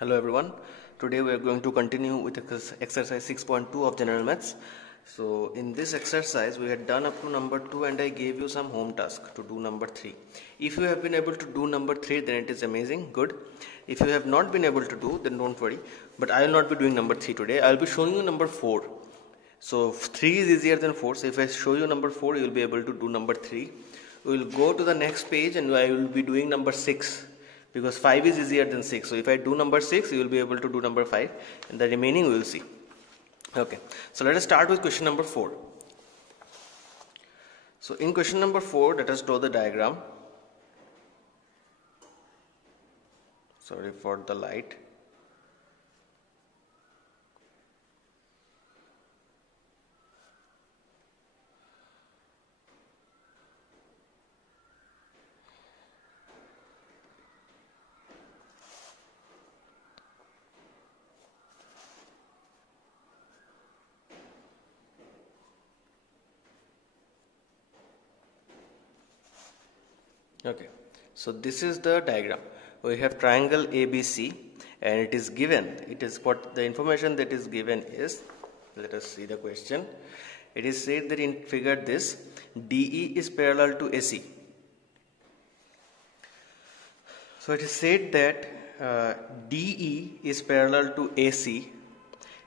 Hello everyone. Today we are going to continue with exercise 6.2 of general maths. So in this exercise we had done up to number 2 and I gave you some home task to do number 3. If you have been able to do number 3 then it is amazing, good. If you have not been able to do then don't worry. But I will not be doing number 3 today. I will be showing you number 4. So 3 is easier than 4. So if I show you number 4 you will be able to do number 3. We will go to the next page and I will be doing number 6. Because 5 is easier than 6. So if I do number 6, you will be able to do number 5 and the remaining we will see. Okay, so let us start with question number 4. So in question number 4, let us draw the diagram. Sorry for the light. Okay, so this is the diagram. We have triangle ABC and it is given, it is what the information that is given is, let us see the question. It is said that in figure this, DE is parallel to AC. So it is said that DE is parallel to AC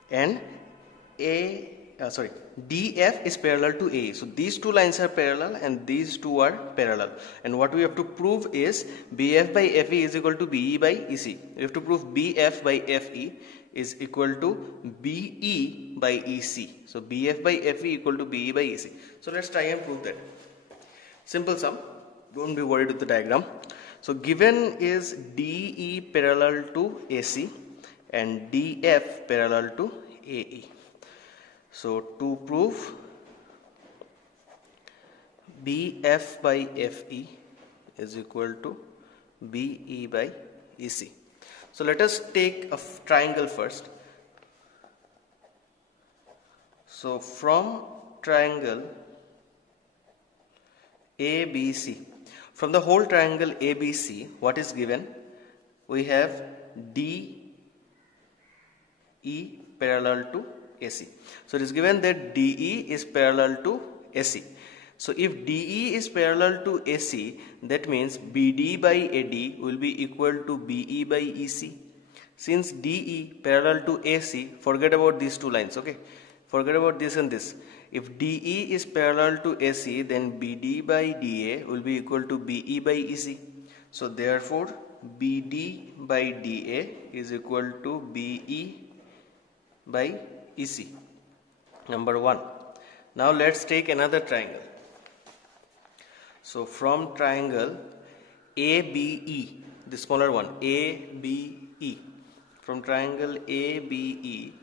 and DF is parallel to AE. So these two lines are parallel and these two are parallel. And what we have to prove is BF by FE is equal to BE by EC. We have to prove BF by FE is equal to BE by EC. So BF by FE equal to BE by EC. So let's try and prove that. Simple sum. Don't be worried with the diagram. So given is DE parallel to AC and DF parallel to AE. So to prove BF by FE is equal to BE by EC. So let us take a triangle first. So from triangle ABC, from the whole triangle ABC, what is given? We have DE parallel to AC. So it is given that DE is parallel to AC. So if DE is parallel to AC, that means BD by AD will be equal to BE by EC. Since DE parallel to AC, forget about these two lines, okay? Forget about this and this. If DE is parallel to AC, then BD by DA will be equal to BE by EC. So therefore, BD by DA is equal to BE by EC. Number 1. Now let's take another triangle. So from triangle ABE, the smaller one, ABE, from triangle ABE,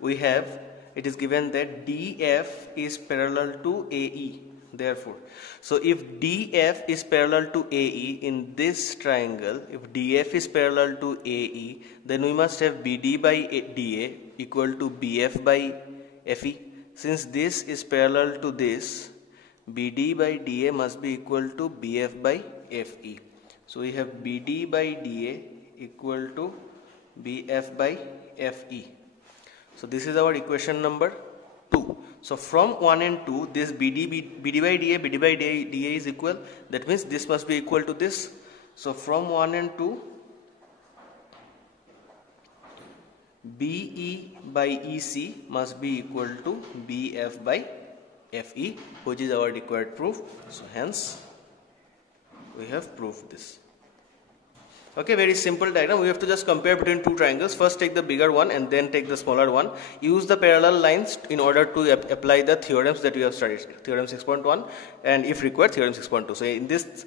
we have, it is given that DF is parallel to AE. Therefore, so if DF is parallel to AE in this triangle, if DF is parallel to AE, then we must have BD by DA equal to BF by FE. Since this is parallel to this, BD by DA must be equal to BF by FE. So we have BD by DA equal to BF by FE. So this is our equation number 2. So from 1 and 2, this BD by DA is equal. That means this must be equal to this. So from 1 and 2, BE by EC must be equal to BF by FE, which is our required proof. So hence, we have proved this. Okay, very simple diagram. We have to just compare between two triangles. First take the bigger one and then take the smaller one. Use the parallel lines in order to apply the theorems that we have studied. Theorem 6.1 and if required theorem 6.2. So in this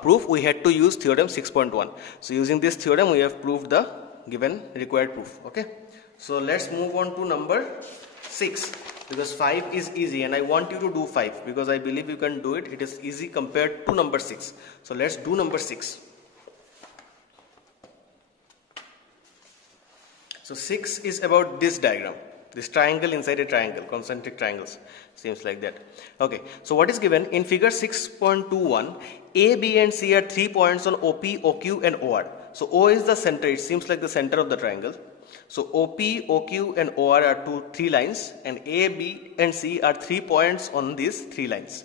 proof we had to use theorem 6.1. So using this theorem we have proved the given required proof. Okay. So let's move on to number 6. Because 5 is easy and I want you to do 5 because I believe you can do it. It is easy compared to number 6. So let's do number 6. So 6 is about this diagram, this triangle inside a triangle, concentric triangles, seems like that. Okay, so what is given in figure 6.21, A, B and C are 3 points on OP, OQ and OR. So O is the center, it seems like the center of the triangle. So OP, OQ and OR are 3 lines, and A, B and C are 3 points on these 3 lines.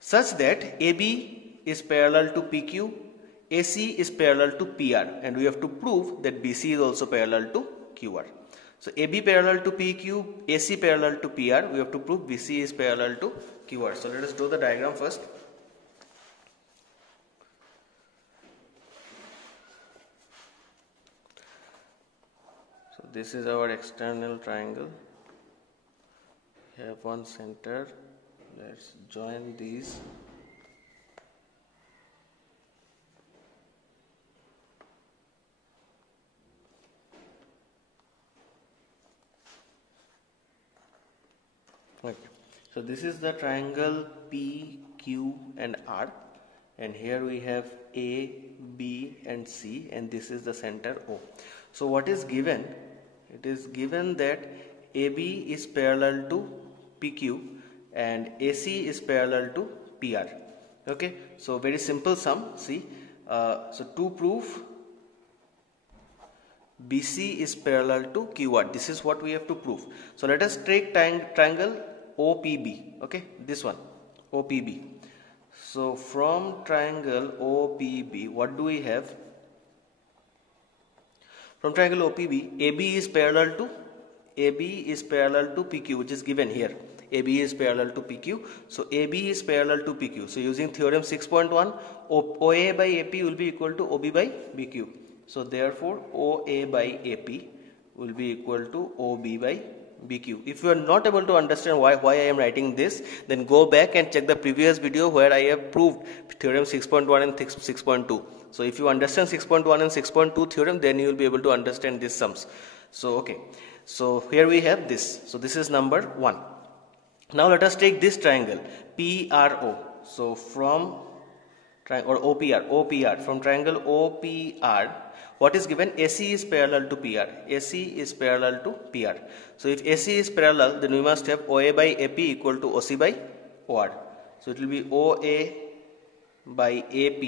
Such that AB is parallel to PQ, AC is parallel to PR, and we have to prove that BC is also parallel to QR. So AB parallel to PQ, AC parallel to PR, we have to prove BC is parallel to QR. So let us draw the diagram first. So this is our external triangle. We have one center. Let's join these. Okay. So this is the triangle P, Q and R, and here we have A, B and C, and this is the center O. So what is given? It is given that AB is parallel to PQ and AC is parallel to PR. Okay, so very simple sum. See, so to prove BC is parallel to QR, this is what we have to prove. So let us take triangle OPB. Okay, this one OPB. So from triangle OPB, what do we have? From triangle OPB, AB is parallel to PQ, which is given here. AB is parallel to PQ. So AB is parallel to PQ. So using theorem 6.1, OA by AP will be equal to OB by BQ. So therefore OA by AP will be equal to OB by BQ. If you are not able to understand why I am writing this, then go back and check the previous video where I have proved theorem 6.1 and 6.2. So if you understand 6.1 and 6.2 theorem, then you will be able to understand these sums. So okay, so here we have this. So this is number 1. Now let us take this triangle PRO. So from OPR, from triangle OPR, what is given? AC is parallel to PR. AC is parallel to PR. So if AC is parallel, then we must have OA by AP equal to OC by OR. So it will be OA by AP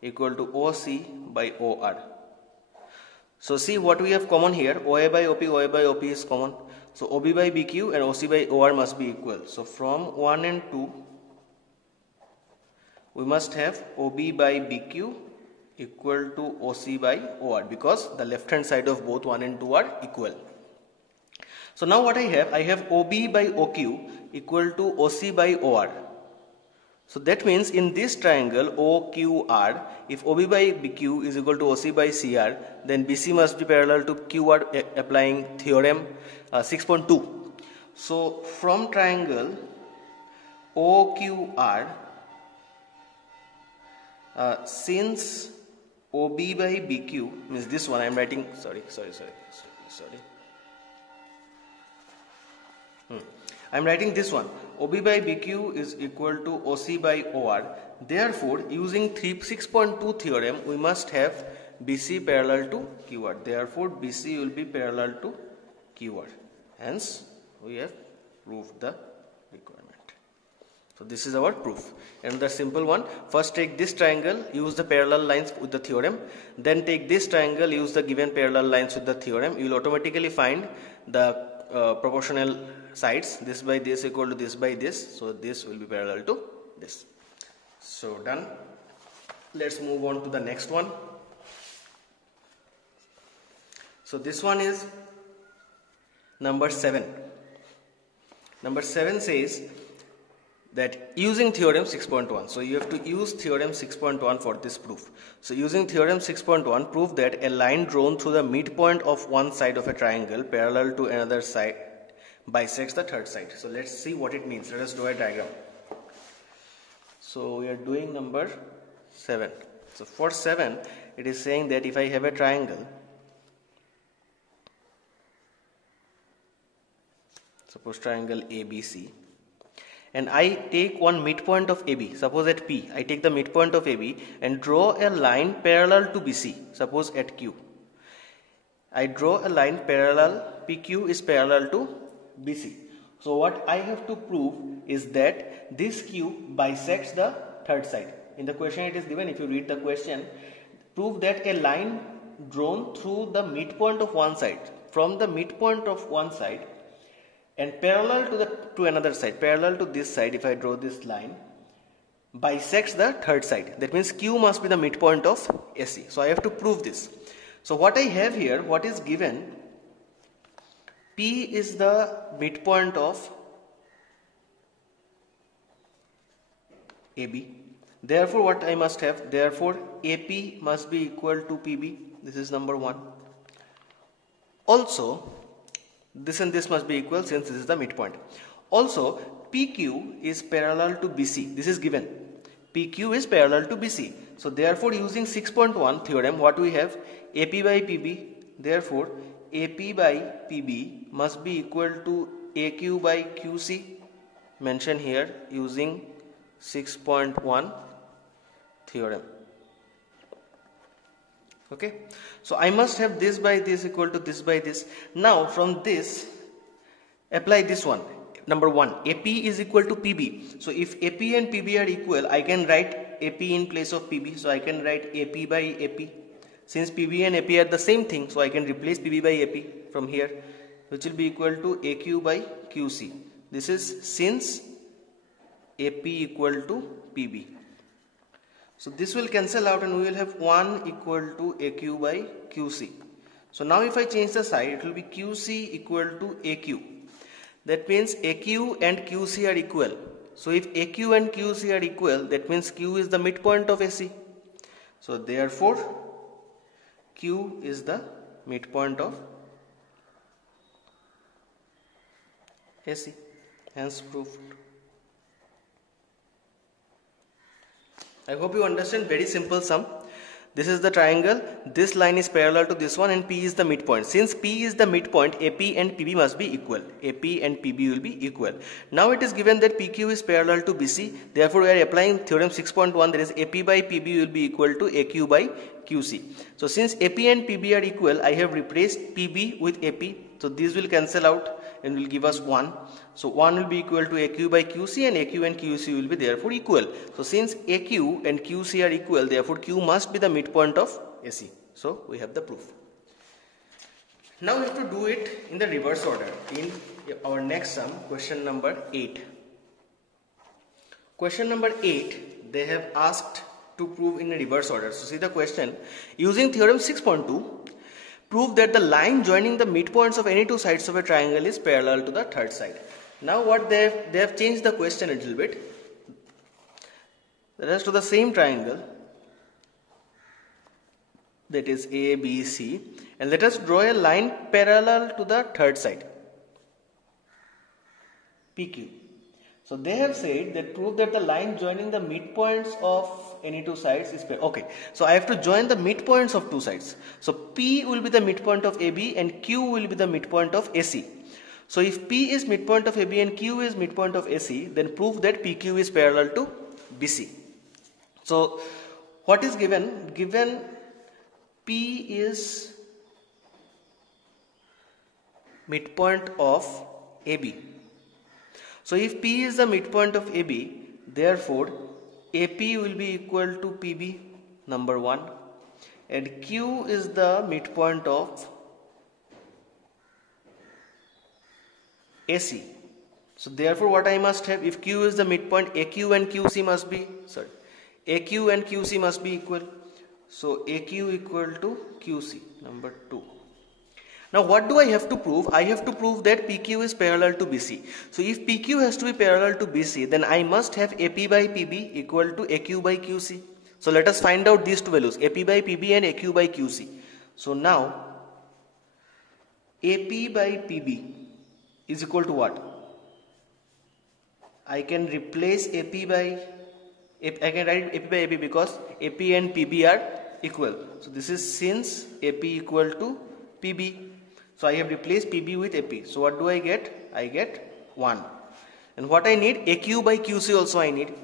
equal to OC by OR. So see what we have common here. OA by OP is common. So OB by BQ and OC by OR must be equal. So from 1 and 2, we must have OB by BQ equal to OC by OR, because the left hand side of both 1 and 2 are equal. So now what I have OB by OQ equal to OC by OR. So that means in this triangle OQR, if OB by BQ is equal to OC by CR, then BC must be parallel to QR, applying theorem 6.2. So from triangle OQR, since OB by BQ means this one, I am writing, I am writing this one. OB by BQ is equal to OC by OR. Therefore, using 6.2 theorem, we must have BC parallel to QR. Therefore, BC will be parallel to QR. Hence, we have proved the requirement. So this is our proof. Another simple one. First take this triangle, use the parallel lines with the theorem. Then take this triangle, use the given parallel lines with the theorem. You will automatically find the proportional sides. This by this equal to this by this. So this will be parallel to this. So done. Let's move on to the next one. So this one is number 7. Number 7 says that using theorem 6.1. So you have to use theorem 6.1 for this proof. So using theorem 6.1, prove that a line drawn through the midpoint of one side of a triangle parallel to another side bisects the third side. So let's see what it means. Let us draw a diagram. So we are doing number 7. So for 7, it is saying that if I have a triangle, suppose triangle ABC, and I take one midpoint of AB, suppose at P, I take the midpoint of AB and draw a line parallel to BC, suppose at Q. I draw a line parallel, PQ is parallel to BC. So what I have to prove is that this Q bisects the third side. In the question it is given, if you read the question, prove that a line drawn through the midpoint of one side, from the midpoint of one side and parallel to another side, parallel to this side, if I draw this line, bisects the third side. That means Q must be the midpoint of AC. So I have to prove this. So what I have here, what is given, P is the midpoint of AB. Therefore what I must have, therefore AP must be equal to PB. This is number 1. Also this and this must be equal since this is the midpoint. Also PQ is parallel to BC. This is given. PQ is parallel to BC. So therefore using 6.1 theorem, what we have, AP by PB. Therefore AP by PB must be equal to AQ by QC, mentioned here using 6.1 theorem. Okay, so I must have this by this equal to this by this. Now from this apply this one, number 1, AP is equal to PB. So if AP and PB are equal, I can write AP in place of PB. So I can write AP by AP. Since PB and AP are the same thing, so I can replace PB by AP from here, which will be equal to AQ by QC. This is since AP equal to PB. So this will cancel out and we will have 1 equal to AQ by QC. So now if I change the side, it will be QC equal to AQ. That means AQ and QC are equal. So if AQ and QC are equal, that means Q is the midpoint of AC. So therefore Q is the midpoint of AC. Hence proved. I hope you understand. Very simple sum. This is the triangle, this line is parallel to this one and P is the midpoint. Since P is the midpoint, AP and PB must be equal. AP and PB will be equal. Now it is given that PQ is parallel to BC. Therefore we are applying theorem 6.1, that is AP by PB will be equal to AQ by QC. So since AP and PB are equal, I have replaced PB with AP. So these will cancel out and will give us 1. So 1 will be equal to AQ by QC and AQ and QC will be therefore equal. So since AQ and QC are equal, therefore Q must be the midpoint of AC. So we have the proof. Now we have to do it in the reverse order in our next sum, question number 8. Question number 8, they have asked to prove in a reverse order. So see the question, using theorem 6.2, prove that the line joining the midpoints of any two sides of a triangle is parallel to the third side. Now what they have changed the question a little bit. Let us do the same triangle, that is ABC, and let us draw a line parallel to the third side, PQ. So they have said that prove that the line joining the midpoints of any two sides is parallel. Okay, so I have to join the midpoints of two sides. So P will be the midpoint of AB and Q will be the midpoint of AC. So if P is midpoint of AB and Q is midpoint of AC, then prove that PQ is parallel to BC. So what is given? Given P is midpoint of AB. So if P is the midpoint of AB, therefore AP will be equal to PB, number 1, and Q is the midpoint of AC. So therefore what I must have, if Q is the midpoint, AQ and QC must be, AQ and QC must be equal. So AQ equal to QC, number 2. Now what do I have to prove? I have to prove that PQ is parallel to BC. So if PQ has to be parallel to BC, then I must have AP by PB equal to AQ by QC. So let us find out these two values, AP by PB and AQ by QC. So now AP by PB is equal to what? I can replace I can write AP by AP because AP and PB are equal. So this is since AP equal to PB. So I have replaced PB with AP. So what do I get? I get 1. And what I need? AQ by QC also I need.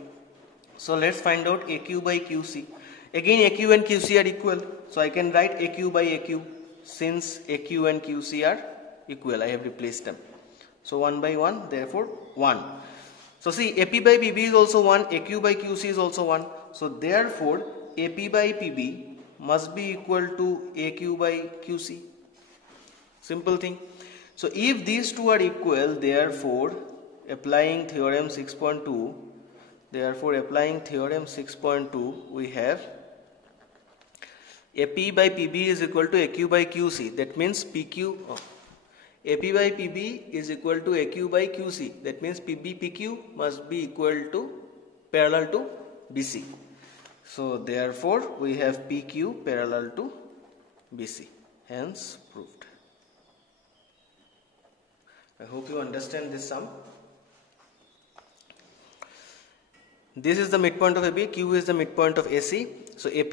So let's find out AQ by QC. Again AQ and QC are equal. So I can write AQ by AQ. Since AQ and QC are equal, I have replaced them. So 1 by 1, therefore 1. So see, AP by PB is also 1, AQ by QC is also 1. So therefore AP by PB must be equal to AQ by QC. Simple thing. So if these two are equal, therefore applying theorem 6.2, we have AP by PB is equal to AQ by QC. That means AP by PB is equal to AQ by QC. That means PB PQ must be equal to parallel to BC. So therefore we have PQ parallel to BC. Hence proved. I hope you understand this sum. This is the midpoint of AB, Q is the midpoint of AC. So AP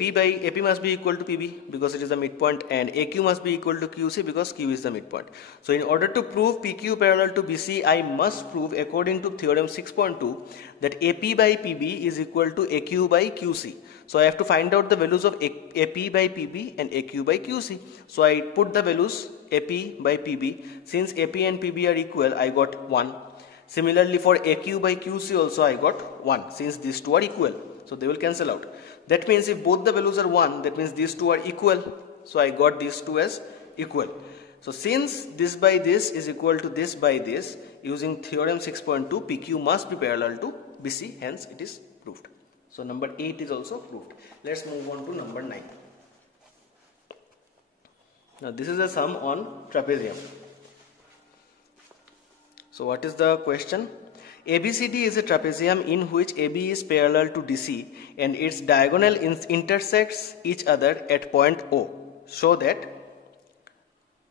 must be equal to PB because it is the midpoint, and AQ must be equal to QC because Q is the midpoint. So in order to prove PQ parallel to BC, I must prove according to theorem 6.2 that AP by PB is equal to AQ by QC. So I have to find out the values of AP by PB and AQ by QC. So I put the values AP by PB. Since AP and PB are equal, I got 1. Similarly for AQ by QC also I got 1, since these two are equal. So they will cancel out. That means if both the values are 1, that means these two are equal. So I got these two as equal. So since this by this is equal to this by this, using theorem 6.2, PQ must be parallel to BC, hence it is proved. So number 8 is also proved. Let's move on to number 9. Now this is a sum on trapezium. So what is the question? ABCD is a trapezium in which AB is parallel to DC and its diagonal intersects each other at point O. Show that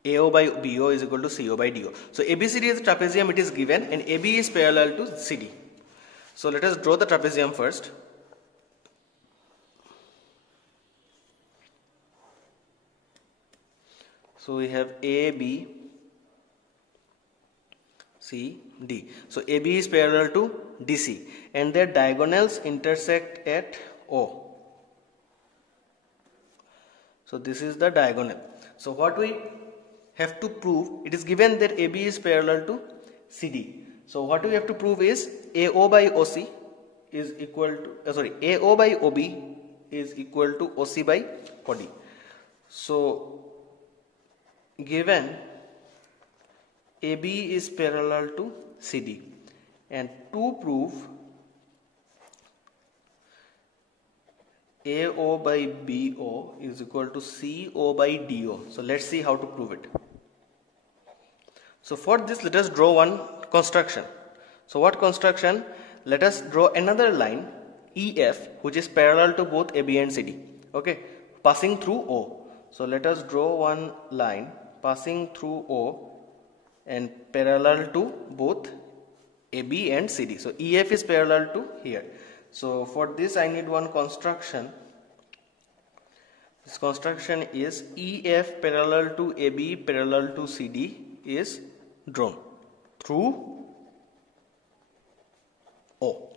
AO by BO is equal to CO by DO. So ABCD is a trapezium, it is given, and AB is parallel to CD. So let us draw the trapezium first. So we have AB, C, D. So AB is parallel to DC and their diagonals intersect at O. So this is the diagonal. So what we have to prove, it is given that AB is parallel to CD. So what we have to prove is AO by OC is equal to, AO by OB is equal to OC by OD. So given AB is parallel to CD, and to prove AO by BO is equal to CO by DO. So let's see how to prove it. So for this, let us draw one construction. So what construction? Let us draw another line EF which is parallel to both AB and CD, okay, passing through O. So let us draw one line passing through O and parallel to both AB and CD. So EF is parallel to here. So for this I need one construction. This construction is EF parallel to AB parallel to CD is drawn through O.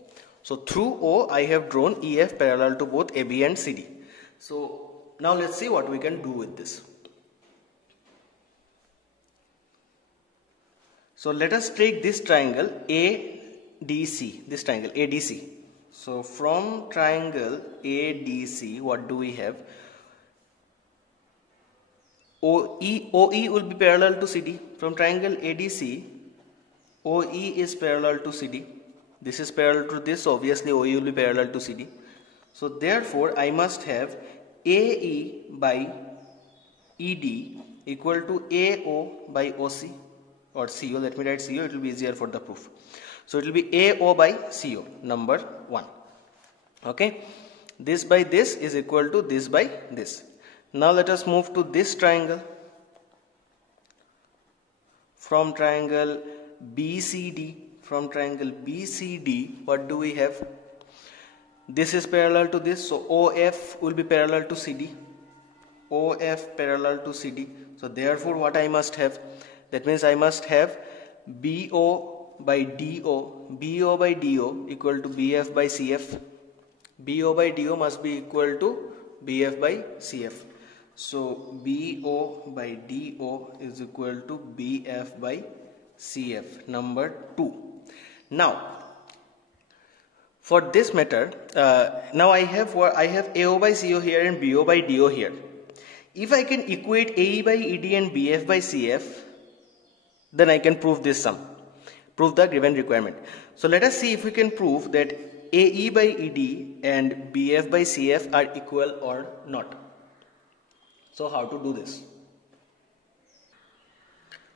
So through O I have drawn EF parallel to both AB and CD. So now let's see what we can do with this. So let us take this triangle ADC, this triangle ADC. So from triangle ADC, what do we have? OE will be parallel to CD. From triangle ADC, OE is parallel to CD. This is parallel to this, so obviously OE will be parallel to CD. So therefore I must have AE by ED equal to AO by OC. Or CO, let me write CO, it will be easier for the proof. So it will be AO by CO, number 1. Okay, this by this is equal to this by this. Now let us move to this triangle. From triangle BCD, what do we have? This is parallel to this, so OF will be parallel to CD. OF parallel to CD. So therefore what I must have? That means I must have BO by DO equal to BF by CF. BO by DO must be equal to BF by CF. So BO by DO is equal to BF by CF, number 2. Now For this matter, now I have AO by CO here and BO by DO here. If I can equate AE by ED and BF by CF, then I can prove this sum, prove the given requirement. So let us see if we can prove that AE by ED and BF by CF are equal or not. So how to do this?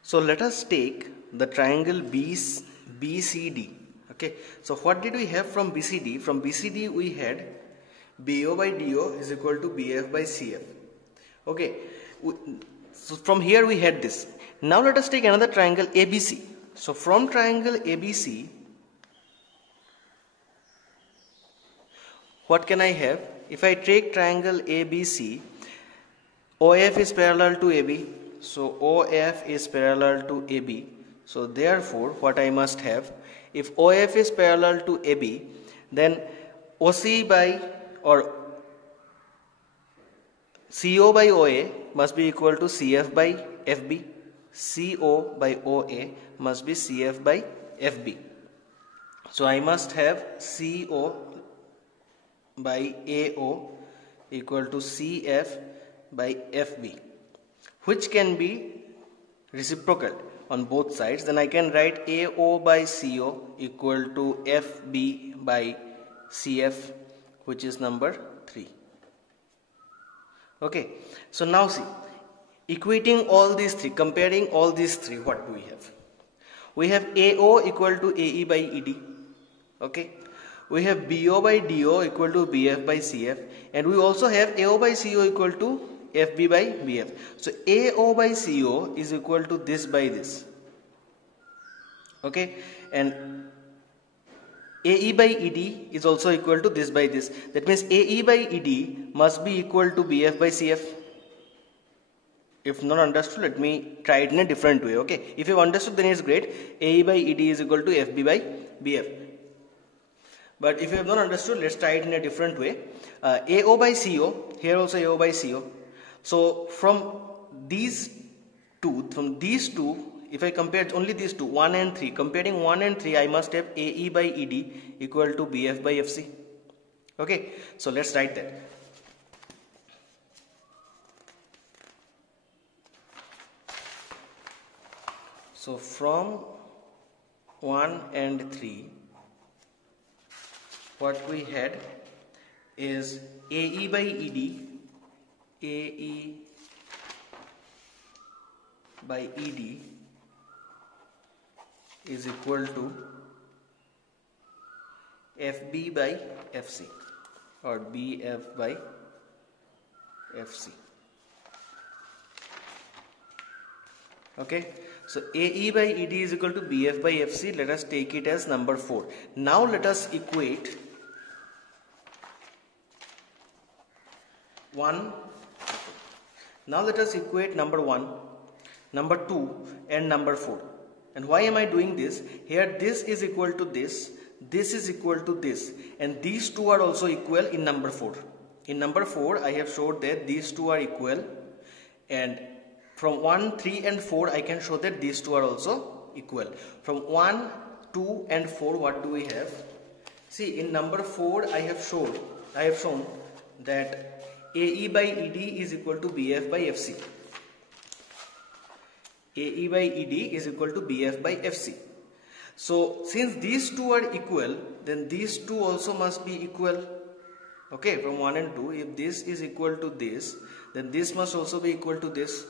So let us take the triangle BCD. Okay, so what did we have from BCD? From BCD we had BO by DO is equal to BF by CF. Okay, so from here we had this. Now let us take another triangle ABC. So from triangle ABC, what can I have? If I take triangle ABC, OF is parallel to AB. So OF is parallel to AB. So therefore what I must have, if OF is parallel to AB, then OC by or CO by OA must be equal to CF by FB. CO by OA must be CF by FB. So I must have CO by AO equal to CF by FB, which can be reciprocal on both sides. Then I can write AO by CO equal to FB by CF, which is number 3. Okay, so now see, equating all these three, comparing all these three, what do we have? We have AO equal to AE by ED. Okay, we have BO by DO equal to BF by CF, and we also have AO by CO equal to FB by BF. So AO by CO is equal to this by this. Okay, and AE by ED is also equal to this by this. That means AE by ED must be equal to BF by CF. If not understood, let me try it in a different way. Okay, if you understood, then it's great. AE by ED is equal to FB by BF. But if you have not understood, let's try it in a different way. AO by CO, here also AO by CO. So from these two, if I compare only these two, 1 and 3, comparing 1 and 3, I must have AE by ED equal to BF by FC. Okay, so let's write that. So from 1 and 3, what we had is AE by ED, AE by ED is equal to FB by FC or BF by FC. Okay, so AE by ED is equal to BF by FC. Let us take it as number 4. Now let us equate 1. Now let us equate number 1, number 2 and number 4. And why am I doing this? Here this is equal to this is equal to this, and these two are also equal in number 4. In number 4 I have showed that these two are equal, and from 1, 3 and 4 I can show that these two are also equal. From 1, 2 and 4 what do we have? See, in number 4 I have shown that AE by ED is equal to BF by FC. AE by ED is equal to BF by FC. So since these two are equal, then these two also must be equal. Okay, from 1 and 2, if this is equal to this, then this must also be equal to this.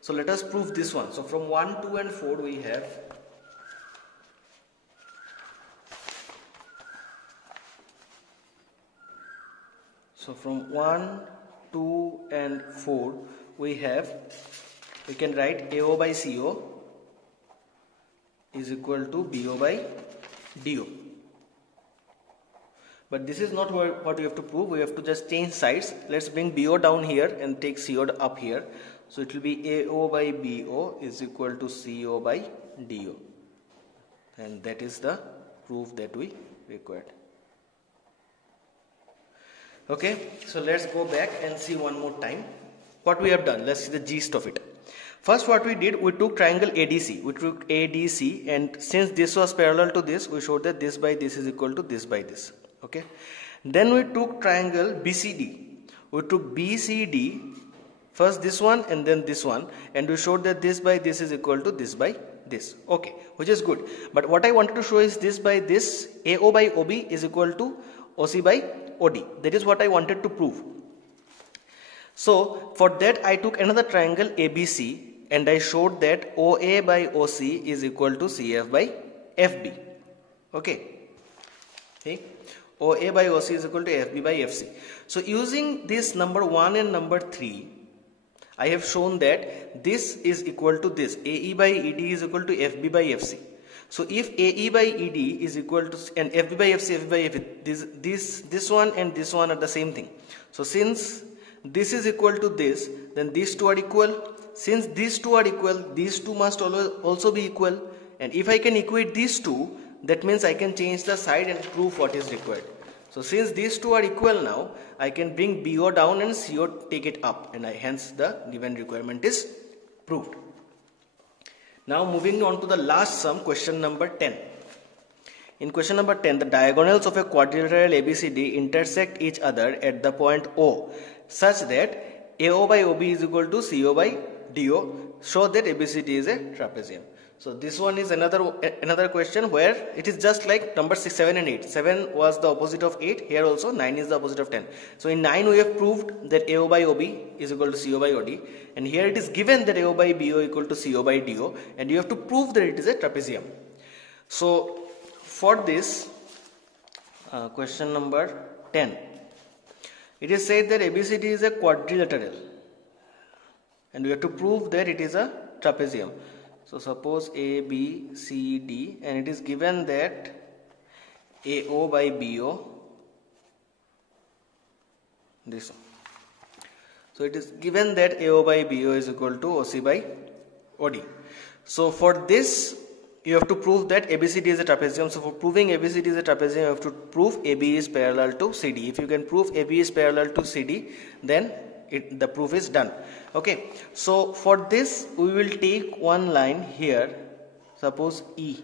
So let us prove this one. So from 1, 2 and 4 we have from 1, 2 and 4 we can write AO by CO is equal to BO by DO. But this is not what we have to prove. We have to just change sides. Let's bring BO down here and take CO up here. So it will be AO by BO is equal to CO by DO. And that is the proof that we required. Okay, so let's go back and see one more time what we have done. Let's see the gist of it. First what we did, we took triangle ADC. We took ADC, and since this was parallel to this, we showed that this by this is equal to this by this. Okay. Then we took triangle BCD. We took BCD, first this one and then this one, and we showed that this by this is equal to this by this. Okay, which is good. But what I wanted to show is this by this, AO by OB is equal to OC by OD. That is what I wanted to prove. So for that I took another triangle ABC and I showed that OA by OC is equal to CF by FB. Okay. OA by OC is equal to FB by FC. So using this number 1 and number 3, I have shown that this is equal to this. AE by ED is equal to FB by FC. So if AE by ED is equal to, and FB by FC, FB by FB, this one and this one are the same thing. So since this is equal to this, then these two are equal. Since these two are equal, these two must also be equal. And if I can equate these two, that means I can change the side and prove what is required. So since these two are equal now, I can bring BO down and CO take it up, and hence the given requirement is proved. Now moving on to the last sum, question number 10. In question number 10, the diagonals of a quadrilateral ABCD intersect each other at the point O such that AO by OB is equal to CO by DO. Show that ABCD is a trapezium. So this one is another question where it is just like number 6, 7 and 8. 7 was the opposite of 8. Here also 9 is the opposite of 10. So in 9 we have proved that AO by OB is equal to CO by OD. And here it is given that AO by BO equal to CO by DO. And you have to prove that it is a trapezium. So for this question number 10, it is said that ABCD is a quadrilateral. And we have to prove that it is a trapezium. So suppose A, B, C, D, and it is given that AO by BO, this one. So it is given that AO by BO is equal to OC by OD. So for this, you have to prove that ABCD is a trapezium. So for proving ABCD is a trapezium, you have to prove AB is parallel to CD. If you can prove AB is parallel to CD, then the proof is done. Okay, so for this we will take one line here, suppose E.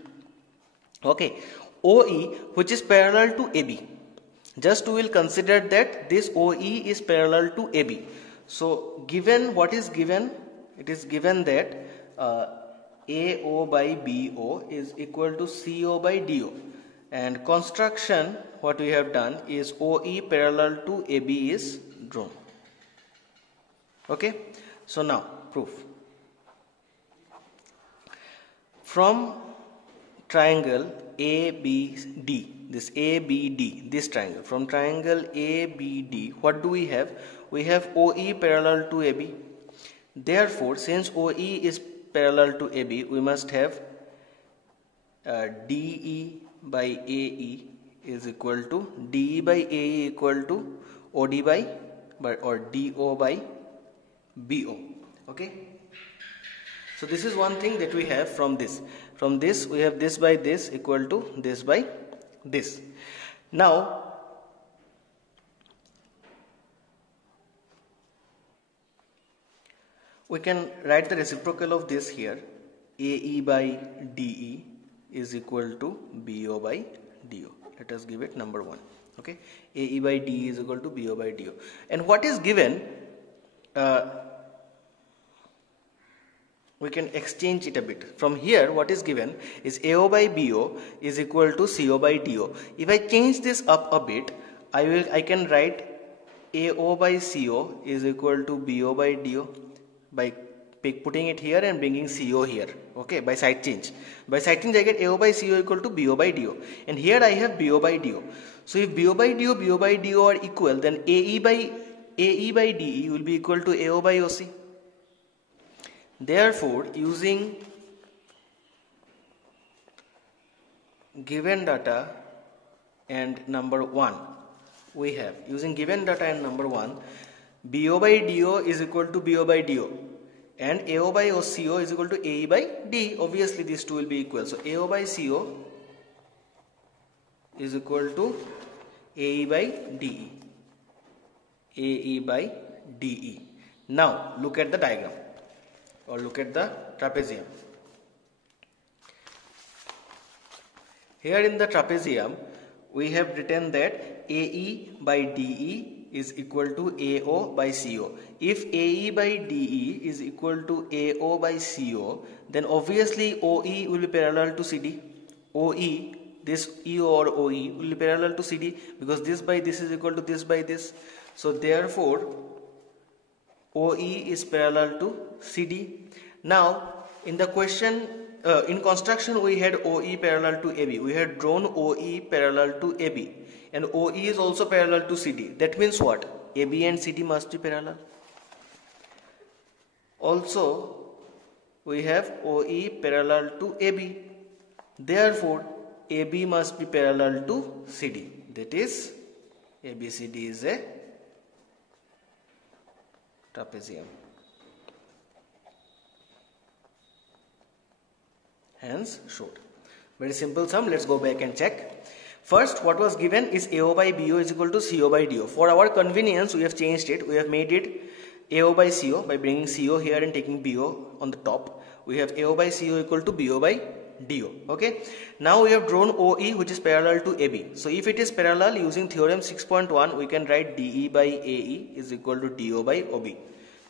Okay, OE, which is parallel to AB. Just we will consider that this OE is parallel to AB. So given what is given, it is given that AO by BO is equal to CO by DO, and construction what we have done is OE parallel to AB is drawn. Okay, so now proof. From triangle ABD, this ABD, this triangle, from triangle ABD, what do we have? We have OE parallel to AB. Therefore, since OE is parallel to AB, we must have DE by AE is equal to DE by AE equal to OD by or DO by BO. Okay, so this is one thing that we have from this. From this we have this by this equal to this by this. Now we can write the reciprocal of this here. AE by DE is equal to BO by DO. Let us give it number 1. Okay, AE by DE is equal to BO by DO. And what is given, we can exchange it a bit. From here what is given is AO by BO is equal to CO by DO. If I change this up a bit, I can write AO by CO is equal to BO by DO by putting it here and bringing CO here. Okay, by side change. By side change I get AO by CO equal to BO by DO, and here I have BO by DO. So if BO by DO are equal, then AE by DE will be equal to AO by OC. Therefore, using given data and number 1, we have, using given data and number 1, BO by DO is equal to BO by DO, and AO by CO is equal to AE by DE. Obviously these two will be equal. So AO by CO is equal to AE by DE. AE by DE. Now look at the diagram, or look at the trapezium. Here in the trapezium we have written that AE by DE is equal to AO by CO. If AE by DE is equal to AO by CO, then obviously OE will be parallel to CD. OE, this EO or OE will be parallel to CD, because this by this is equal to this by this. So therefore OE is parallel to CD. Now in the question, in construction we had OE parallel to AB. We had drawn OE parallel to AB, and OE is also parallel to CD. That means what? AB and CD must be parallel. Also we have OE parallel to AB. Therefore AB must be parallel to CD. That is ABCD is a trapezium. Hence short. Very simple sum. Let's go back and check. First, what was given is AO by BO is equal to CO by DO. For our convenience, we have changed it. We have made it AO by CO by bringing CO here and taking BO on the top. We have AO by CO equal to BO by DO. Okay. Now we have drawn OE, which is parallel to AB. So if it is parallel, using theorem 6.1, we can write DE by AE is equal to DO by OB.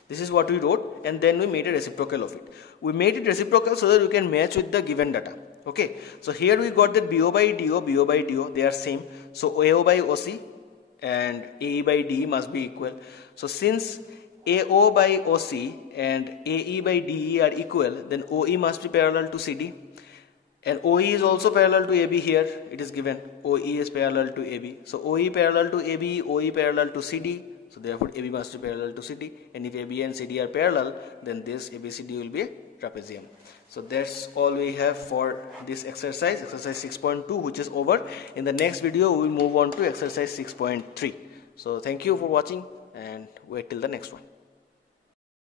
This is what we wrote, and then we made a reciprocal of it. We made it reciprocal so that we can match with the given data. Okay, so here we got that BO by DO, they are same. So AO by OC and AE by DE must be equal. So since AO by OC and AE by DE are equal, then OE must be parallel to CD. And OE is also parallel to AB here. It is given OE is parallel to AB. So OE parallel to AB, OE parallel to CD. So therefore AB must be parallel to CD, and if AB and CD are parallel, then this ABCD will be a trapezium. So that's all we have for this exercise 6.2, which is over. In the next video we will move on to exercise 6.3. So thank you for watching, and wait till the next one.